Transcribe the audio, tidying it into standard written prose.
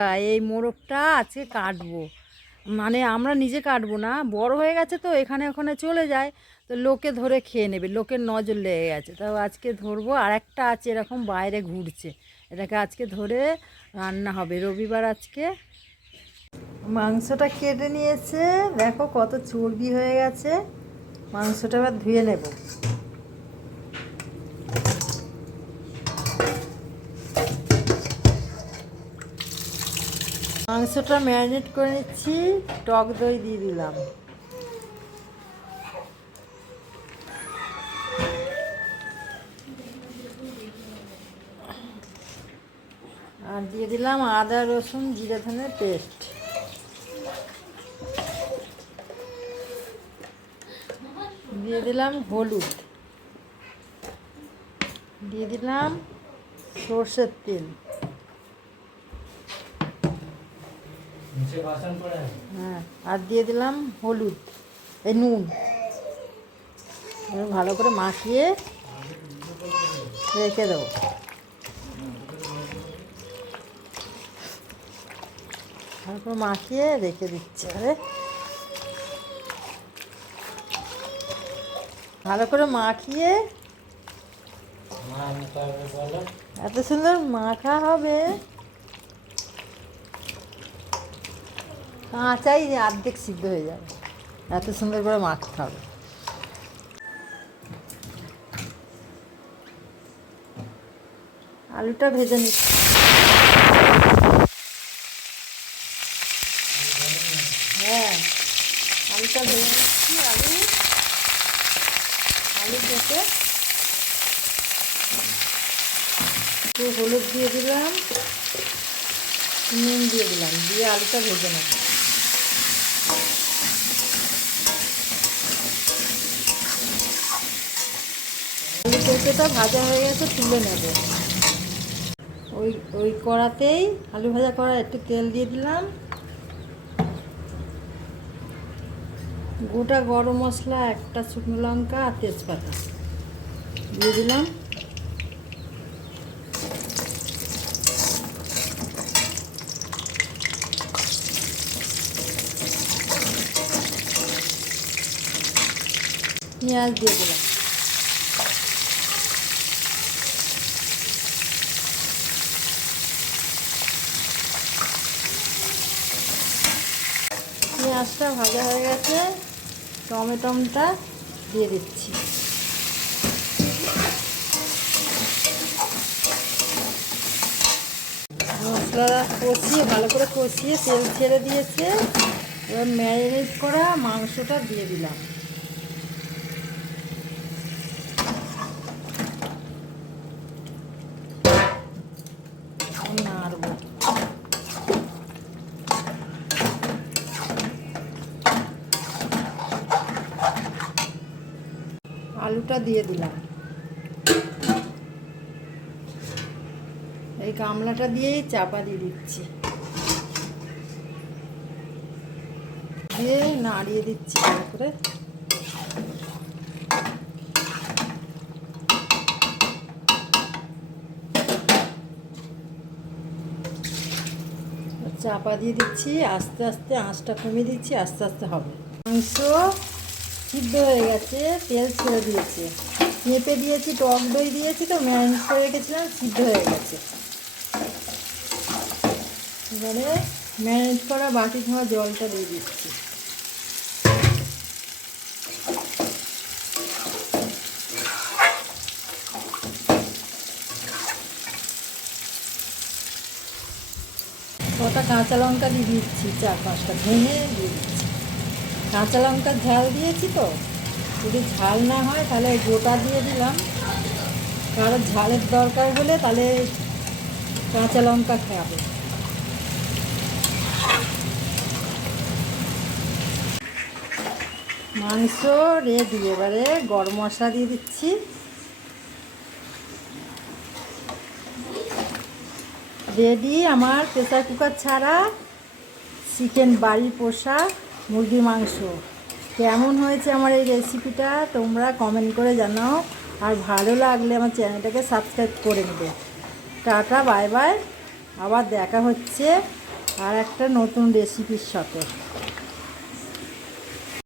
এই মোরগটা আজকে কাটবো, মানে আমরা নিজে কাটবো না, বড় হয়ে গেছে তো এখানে ওখানে চলে যায়, তো লোকে ধরে খেয়ে নেবে, লোকের নজর লেগে গেছে। তো আজকে ধরবো। আর একটা আছে এরকম বাইরে ঘুরছে, এটাকে আজকে ধরে রান্না হবে, রবিবার আজকে। মাংসটা কেটে নিয়েছে, দেখো কত চর্বি হয়ে গেছে। মাংসটা এবার ধুয়ে নেব। মাংসটা ম্যারিনেট করে নিচ্ছি, টক দই দিয়ে দিলাম, আর দিয়ে দিলাম আদা রসুন জিরে ধনের পেস্ট, দিয়ে দিলাম হলুদ, দিয়ে দিলাম সর্ষের তেল, হ্যাঁ, আর দিয়ে দিলাম হলুদ, এই নুন। ভালো করে মাখিয়ে রেখে দেবো। ভালো করে মাখিয়ে রেখে দিচ্ছি। ভালো করে মাখিয়ে এত সুন্দর মাখা হবে, কাঁচাই অর্ধেক সিদ্ধ হয়ে যাবে, এত সুন্দর করে মাখতে হবে। আলুটা ভেজে নিচ্ছি। হ্যাঁ, আলুটা ভেজে নিচ্ছি। আলু ভেজে একটু হলুদ দিয়ে দিলাম, নুন দিয়ে দিলাম, দিয়ে আলুটা ভেজে নেব। আলু কৌটোটা ভাজা হয়ে গেছে, তুলে নেব। ওই কড়াতেই আলু ভাজা করা একটু তেল দিয়ে দিলাম, গোটা গরম মশলা, একটা শুকনো লঙ্কা আর তেজপাতা দিয়ে দিলাম। পেঁয়াজ দিয়ে দিলাম, পেঁয়াজটা ভাজা হয়ে গেছে, টমেটোটা দিয়ে দিচ্ছি। মশলা কষিয়ে ভালো করে কষিয়ে তেল ছেড়ে দিয়েছে, এবার ম্যারিনেট করা মাংসটা দিয়ে দিলাম। নাড়ব। আলুটা দিয়ে দিলাম, এই গামলাটা দিয়েই চাপা দিয়ে দিচ্ছি, দিয়ে নাড়িয়ে দিচ্ছি ভালো করে। চাপা দিয়ে দিচ্ছি, আস্তে আস্তে আঁচটা কমিয়ে দিচ্ছি, আস্তে আস্তে হবে। মাংস সিদ্ধ হয়ে গেছে, তেল ছেড়ে দিয়েছে, পেঁপে দিয়েছি, টক দই দিয়েছি, তো ম্যারিনেট করে রেখেছিলাম, সিদ্ধ হয়ে গেছে। এবারে ম্যারিনেট করা বাটি ধোয়া জলটা দিয়ে দিচ্ছি। কটা কাঁচা লঙ্কা দিয়ে দিচ্ছি, 4-5টা ভেঙে দিয়ে দিচ্ছি। কাঁচা লঙ্কার ঝাল দিয়েছি তো, যদি ঝাল না হয় তাহলে গোটা দিয়ে দিলাম, কারো ঝালের দরকার হলে তাহলে কাঁচা লঙ্কা খাবে। মাংস রেডি, এবারে গরম মশলা দিয়ে দিচ্ছি। রেডি আমার প্রেসার কুকার ছাড়া চিকেন বাড়ির পোষা মুরগির মাংস। কেমন হয়েছে আমার এই রেসিপিটা তোমরা কমেন্ট করে জানাও, আর ভালো লাগলে আমার চ্যানেলটাকে সাবস্ক্রাইব করে নেবে। টাটা, বাই বাই, আবার দেখা হচ্ছে আর একটা নতুন রেসিপির সাথে।